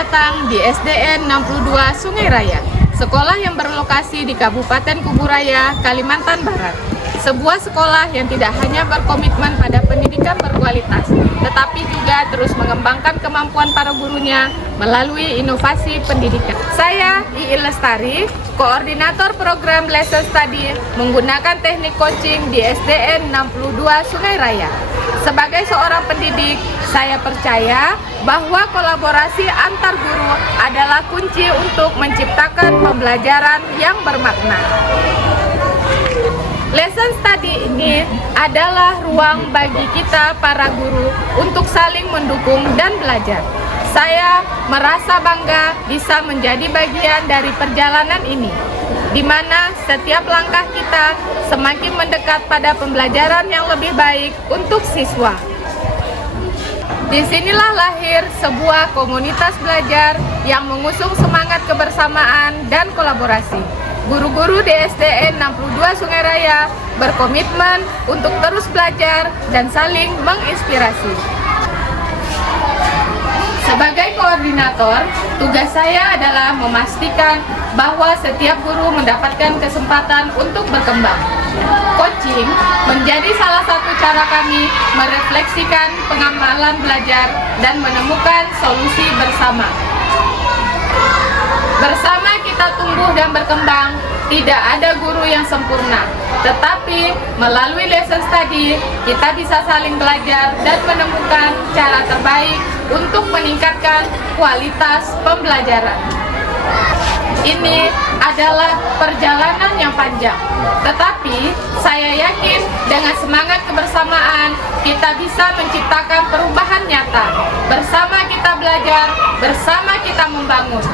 datang di SDN 62 Sungai Raya, sekolah yang berlokasi di Kabupaten Kuburaya, Kalimantan Barat. Sebuah sekolah yang tidak hanya berkomitmen pada pendidikan berkualitas, tetapi juga terus mengembangkan kemampuan para gurunya melalui inovasi pendidikan. Saya, Iil Lestari, koordinator program Lesson Study, menggunakan teknik coaching di SDN 62 Sungai Raya. Sebagai seorang pendidik, saya percaya bahwa kolaborasi antar guru adalah kunci untuk menciptakan pembelajaran yang bermakna. Lesson Study ini adalah ruang bagi kita para guru untuk saling mendukung dan belajar. Saya merasa bangga bisa menjadi bagian dari perjalanan ini, di mana setiap langkah kita semakin mendekat pada pembelajaran yang lebih baik untuk siswa. Disinilah lahir sebuah komunitas belajar yang mengusung semangat kebersamaan dan kolaborasi. Guru-guru di SDN 62 Sungai Raya berkomitmen untuk terus belajar dan saling menginspirasi. Sebagai koordinator, tugas saya adalah memastikan bahwa setiap guru mendapatkan kesempatan untuk berkembang. Coaching menjadi salah satu cara kami merefleksikan pengamalan belajar dan menemukan solusi bersama. Bersama kita tumbuh dan berkembang, tidak ada guru yang sempurna. Tetapi melalui lesson study, kita bisa saling belajar dan menemukan cara terbaik untuk meningkatkan kualitas pembelajaran. Ini adalah perjalanan yang panjang, tetapi saya yakin dengan semangat kebersamaan kita bisa menciptakan perubahan nyata. Bersama kita belajar, bersama kita membangun.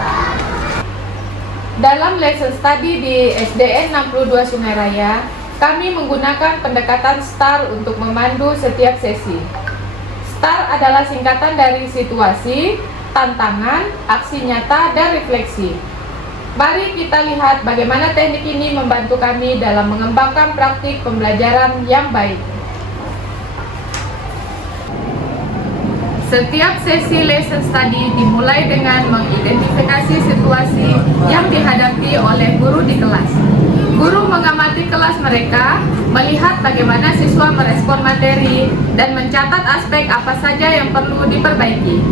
Dalam lesson study di SDN 62 Sungai Raya, kami menggunakan pendekatan STAR untuk memandu setiap sesi. STAR adalah singkatan dari situasi, tantangan, aksi nyata, dan refleksi. Mari kita lihat bagaimana teknik ini membantu kami dalam mengembangkan praktik pembelajaran yang baik. Setiap sesi lesson study dimulai dengan mengidentifikasi situasi yang dihadapi oleh guru di kelas. Guru mengamati kelas mereka, melihat bagaimana siswa merespon materi, dan mencatat aspek apa saja yang perlu diperbaiki.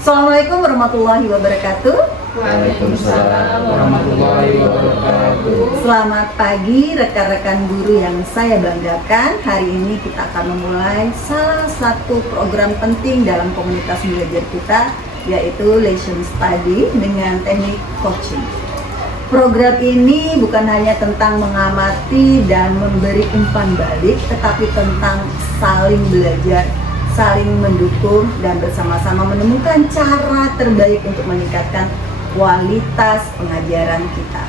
Assalamualaikum warahmatullahi wabarakatuh. Waalaikumsalam warahmatullahi wabarakatuh. Selamat pagi rekan-rekan guru yang saya banggakan. Hari ini kita akan memulai salah satu program penting dalam komunitas belajar kita, yaitu Lesson Study dengan teknik coaching. Program ini bukan hanya tentang mengamati dan memberi umpan balik, tetapi tentang saling belajar, saling mendukung, dan bersama-sama menemukan cara terbaik untuk meningkatkan kualitas pengajaran kita.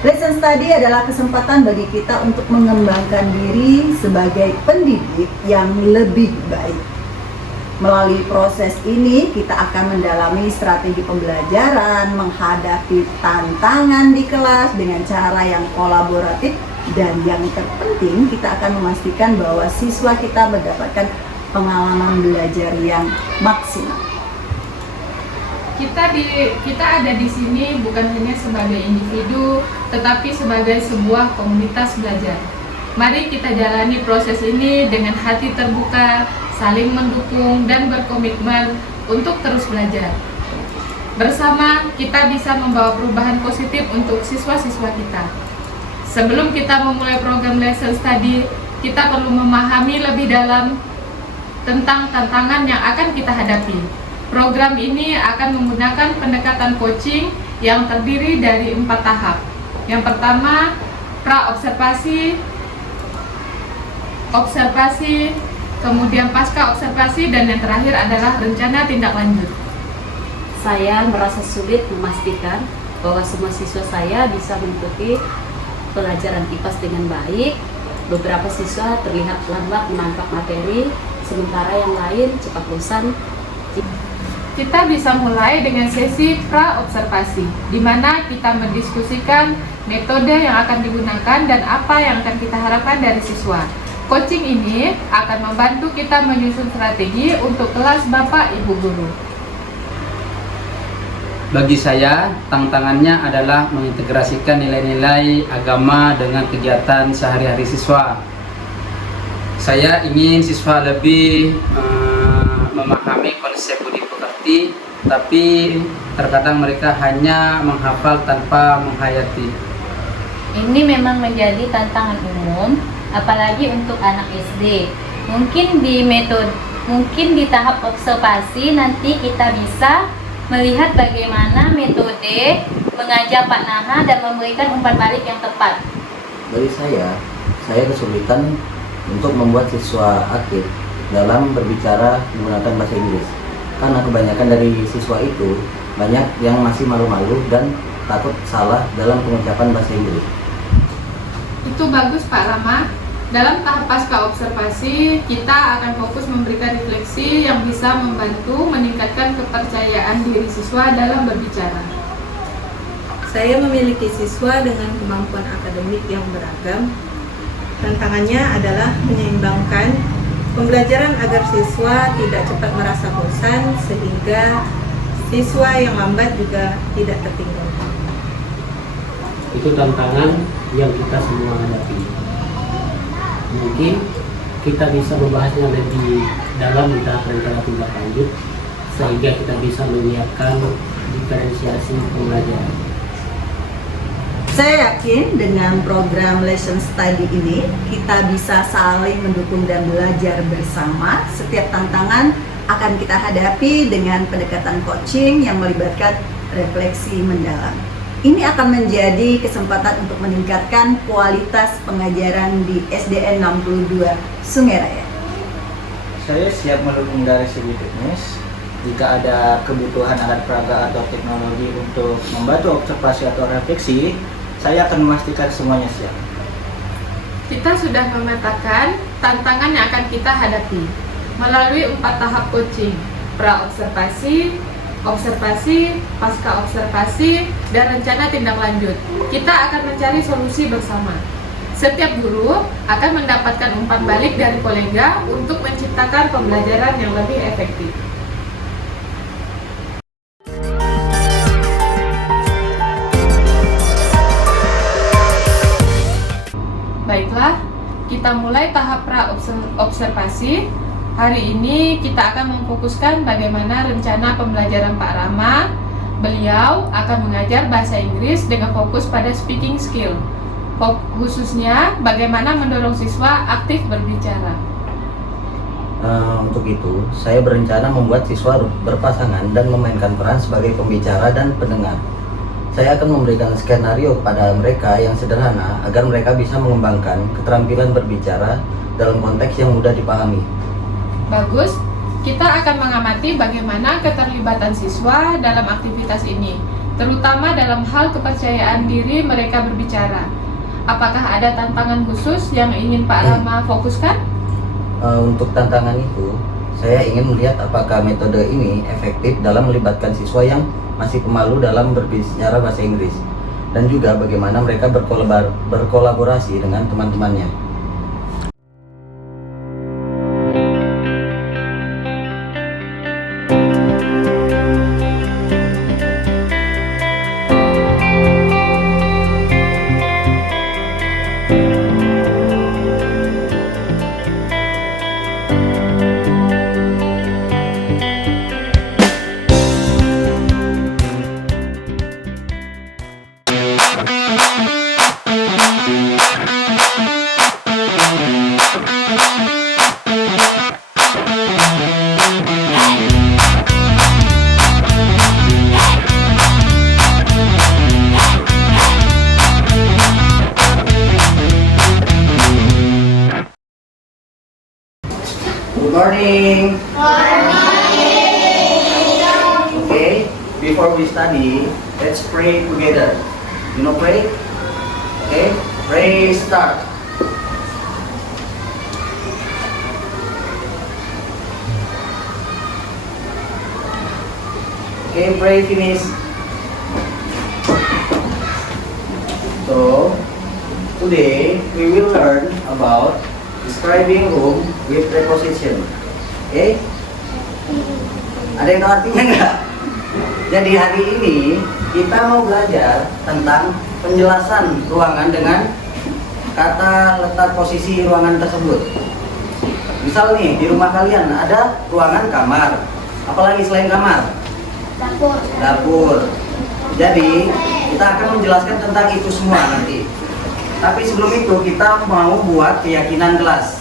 Lesson study adalah kesempatan bagi kita untuk mengembangkan diri sebagai pendidik yang lebih baik. Melalui proses ini, kita akan mendalami strategi pembelajaran, menghadapi tantangan di kelas dengan cara yang kolaboratif, dan yang terpenting, kita akan memastikan bahwa siswa kita mendapatkan pengalaman belajar yang maksimal. Kita ada di sini bukan hanya sebagai individu, tetapi sebagai sebuah komunitas belajar. Mari kita jalani proses ini dengan hati terbuka, saling mendukung, dan berkomitmen untuk terus belajar. Bersama, kita bisa membawa perubahan positif untuk siswa-siswa kita. Sebelum kita memulai program lesson study, kita perlu memahami lebih dalam tentang tantangan yang akan kita hadapi. Program ini akan menggunakan pendekatan coaching yang terdiri dari 4 tahap. Yang pertama, pra-observasi, observasi, kemudian pasca observasi, dan yang terakhir adalah rencana tindak lanjut. Saya merasa sulit memastikan bahwa semua siswa saya bisa mengikuti pelajaran IPAS dengan baik. Beberapa siswa terlihat lambat menangkap materi, sementara yang lain cepat bosan. Kita bisa mulai dengan sesi pra-observasi, di mana kita mendiskusikan metode yang akan digunakan dan apa yang akan kita harapkan dari siswa. Coaching ini akan membantu kita menyusun strategi untuk kelas Bapak Ibu Guru. Bagi saya, tantangannya adalah mengintegrasikan nilai-nilai agama dengan kegiatan sehari-hari siswa. Saya ingin siswa lebih memahami konsep budi pekerti, tapi terkadang mereka hanya menghafal tanpa menghayati. Ini memang menjadi tantangan umum, apalagi untuk anak SD. Mungkin di tahap observasi nanti kita bisa melihat bagaimana metode mengajar Pak Naha dan memberikan umpan balik yang tepat. Bagi saya kesulitan untuk membuat siswa aktif dalam berbicara menggunakan bahasa Inggris. Karena kebanyakan dari siswa itu banyak yang masih malu-malu dan takut salah dalam pengucapan bahasa Inggris. Itu bagus Pak Rama. Dalam tahap pasca observasi, kita akan fokus memberikan refleksi yang bisa membantu meningkatkan kepercayaan diri siswa dalam berbicara. Saya memiliki siswa dengan kemampuan akademik yang beragam. Tantangannya adalah menyeimbangkan pembelajaran agar siswa tidak cepat merasa bosan sehingga siswa yang lambat juga tidak tertinggal. Itu tantangan yang kita semua hadapi. Mungkin kita bisa membahasnya lebih dalam di tahap rencana tindak lanjut sehingga kita bisa menyiapkan diferensiasi pembelajaran. Saya yakin dengan program Lesson Study ini kita bisa saling mendukung dan belajar bersama. Setiap tantangan akan kita hadapi dengan pendekatan coaching yang melibatkan refleksi mendalam. Ini akan menjadi kesempatan untuk meningkatkan kualitas pengajaran di SDN 62 Sungai Raya. Saya siap mendukung dari segi teknis. Jika ada kebutuhan alat peraga atau teknologi untuk membantu observasi atau refleksi, saya akan memastikan semuanya siap. Kita sudah memetakan tantangan yang akan kita hadapi melalui 4 tahap coaching: pra-observasi, observasi, pasca observasi, dan rencana tindak lanjut. Kita akan mencari solusi bersama. Setiap guru akan mendapatkan umpan balik dari kolega untuk menciptakan pembelajaran yang lebih efektif. Baiklah, kita mulai tahap pra-observasi. Hari ini kita akan memfokuskan bagaimana rencana pembelajaran Pak Rama. Beliau akan mengajar bahasa Inggris dengan fokus pada speaking skill, khususnya bagaimana mendorong siswa aktif berbicara. Untuk itu, saya berencana membuat siswa berpasangan dan memainkan peran sebagai pembicara dan pendengar. Saya akan memberikan skenario kepada mereka yang sederhana agar mereka bisa mengembangkan keterampilan berbicara dalam konteks yang mudah dipahami. Bagus, kita akan mengamati bagaimana keterlibatan siswa dalam aktivitas ini, terutama dalam hal kepercayaan diri mereka berbicara. Apakah ada tantangan khusus yang ingin Pak Rama fokuskan? Untuk tantangan itu, saya ingin melihat apakah metode ini efektif dalam melibatkan siswa yang masih pemalu dalam berbicara bahasa Inggris, dan juga bagaimana mereka berkolaborasi dengan teman-temannya. Good morning. Okay, before we study, let's pray together. You know pray? Okay, pray start. Okay, pray finish. So, today we will learn about describing room with preposition. Okay? Ada yang tahu artinya nggak? Jadi hari ini kita mau belajar tentang penjelasan ruangan dengan kata letak posisi ruangan tersebut. Misal nih, di rumah kalian ada ruangan kamar. Apalagi selain kamar? Dapur. Jadi, kita akan menjelaskan tentang itu semua nanti. Tapi sebelum itu, kita mau buat keyakinan kelas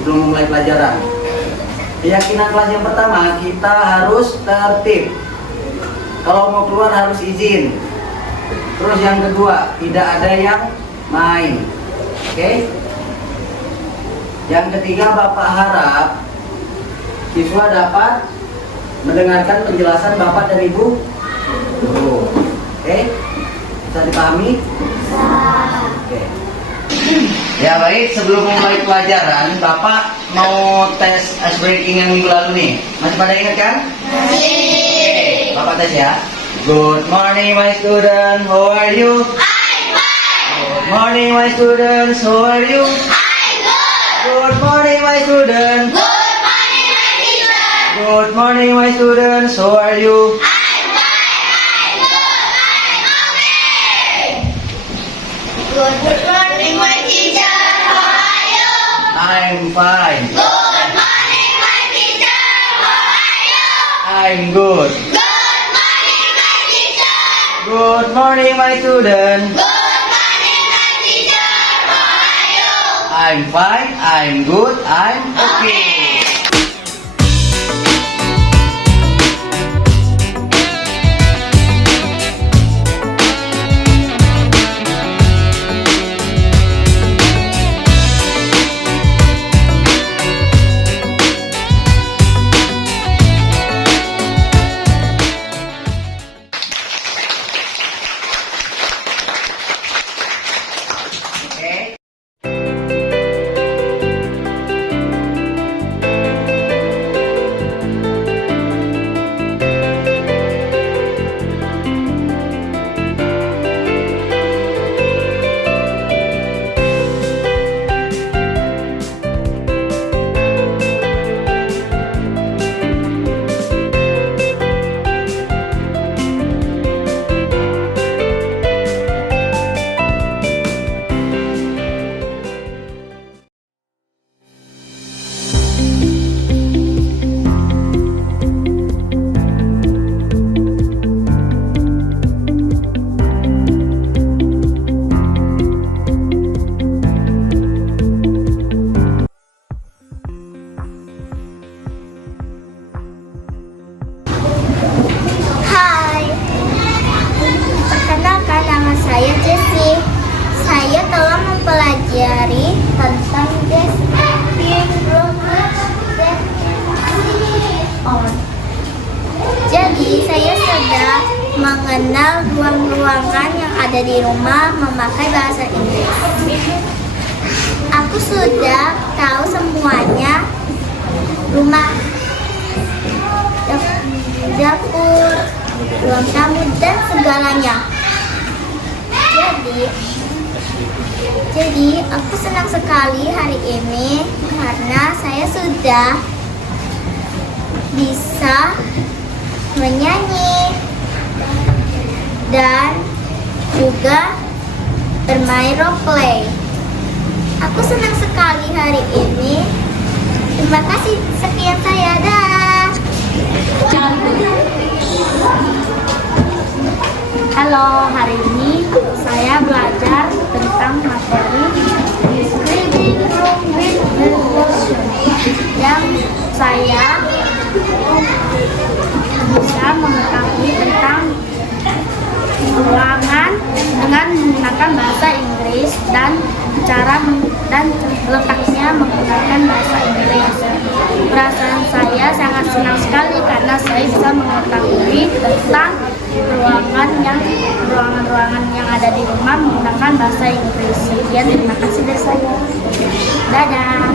sebelum memulai pelajaran. Keyakinan kelas yang pertama, kita harus tertib. Kalau mau keluar harus izin. Terus yang kedua, tidak ada yang main. Oke? Yang ketiga, Bapak harap siswa dapat mendengarkan penjelasan Bapak dan Ibu guru. Oke? Bisa dipahami? Oke. Ya baik, sebelum memulai pelajaran, Bapak mau tes ice breaking yang minggu lalu nih. Masih pada ingat kan? Oke, Bapak tes ya. Good morning my student, how are you? I'm fine. Good morning my students, how are you? I'm good. Good morning my student. Good morning my teacher. Good morning my students, how are you? I'm fine. I'm good. I'm okay. Good morning my teacher, how are you? I'm fine. Good morning my teacher, how are you? I'm good. Good morning, my student. Good morning, my teacher. How are you? I'm fine. I'm good. I'm okay. tentang Jadi saya sudah mengenal ruang-ruangan yang ada di rumah memakai bahasa Inggris. Aku sudah tahu semuanya, rumah, dapur, ruang tamu dan segalanya. Jadi aku senang sekali hari ini karena saya sudah bisa menyanyi dan juga bermain role play. Aku senang sekali hari ini. Terima kasih, sekian saya, dah. Halo, hari ini saya belajar tentang materi Reading Room with Preposition yang saya bisa mengetahui tentang ruangan dengan menggunakan bahasa Inggris dan dan letaknya menggunakan bahasa Inggris. Perasaan saya sangat senang sekali karena saya bisa mengetahui tentang ruangan-ruangan yang ada di rumah menggunakan bahasa Inggris. Sekian, terima kasih dari saya. Dadah.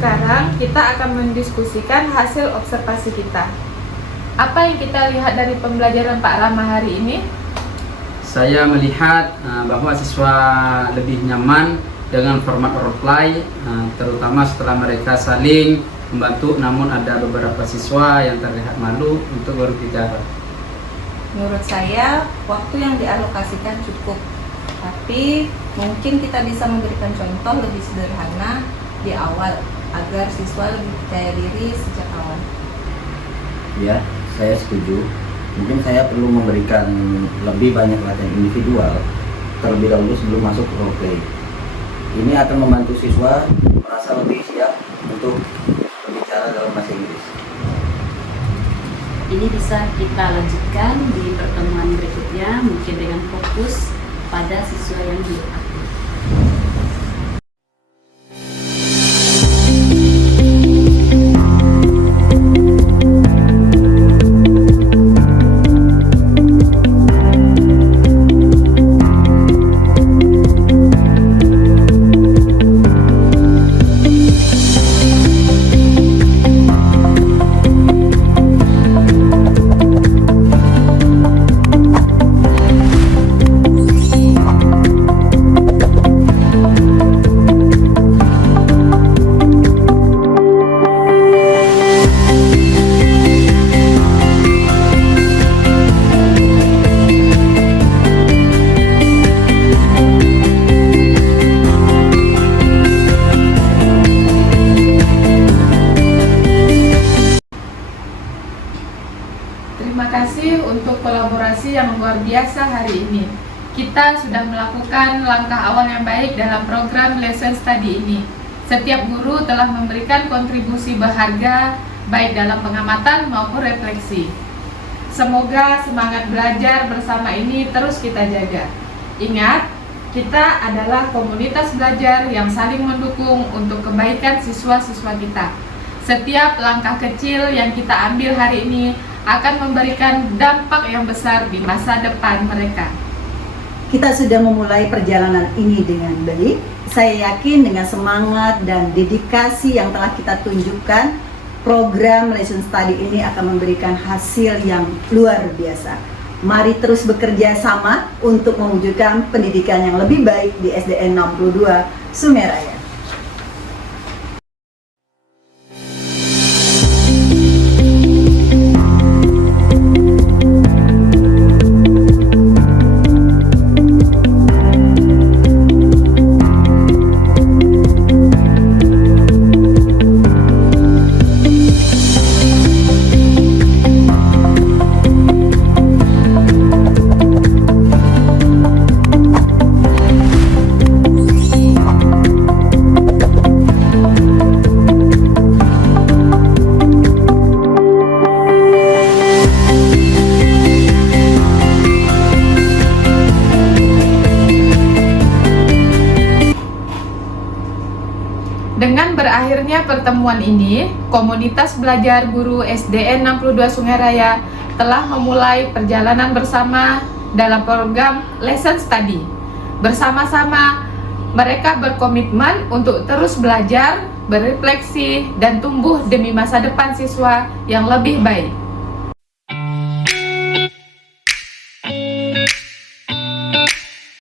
sekarang kita akan mendiskusikan hasil observasi kita. Apa yang kita lihat dari pembelajaran Pak Rama hari ini? Saya melihat bahwa siswa lebih nyaman dengan format role play, terutama setelah mereka saling membantu, namun ada beberapa siswa yang terlihat malu untuk berbicara. Menurut saya, waktu yang dialokasikan cukup, tapi mungkin kita bisa memberikan contoh lebih sederhana di awal agar siswa lebih percaya diri sejak awal. Ya, saya setuju. Mungkin saya perlu memberikan lebih banyak latihan individual terlebih dahulu sebelum masuk ke role play. Ini akan membantu siswa merasa lebih siap untuk berbicara dalam bahasa Inggris. Ini bisa kita lanjutkan di pertemuan berikutnya, mungkin dengan fokus pada siswa yang belum aktif. Terima kasih untuk kolaborasi yang luar biasa hari ini. Kita sudah melakukan langkah awal yang baik dalam program Lesson Study ini. Setiap guru telah memberikan kontribusi berharga baik dalam pengamatan maupun refleksi. Semoga semangat belajar bersama ini terus kita jaga. Ingat, kita adalah komunitas belajar yang saling mendukung untuk kebaikan siswa-siswa kita. Setiap langkah kecil yang kita ambil hari ini akan memberikan dampak yang besar di masa depan mereka. Kita sudah memulai perjalanan ini dengan baik. Saya yakin dengan semangat dan dedikasi yang telah kita tunjukkan, program Lesson Study ini akan memberikan hasil yang luar biasa. Mari terus bekerja sama untuk mewujudkan pendidikan yang lebih baik di SDN 62 Sungai Raya. Dengan berakhirnya pertemuan ini, komunitas belajar guru SDN 62 Sungai Raya telah memulai perjalanan bersama dalam program Lesson Study. Bersama-sama, mereka berkomitmen untuk terus belajar, berefleksi, dan tumbuh demi masa depan siswa yang lebih baik.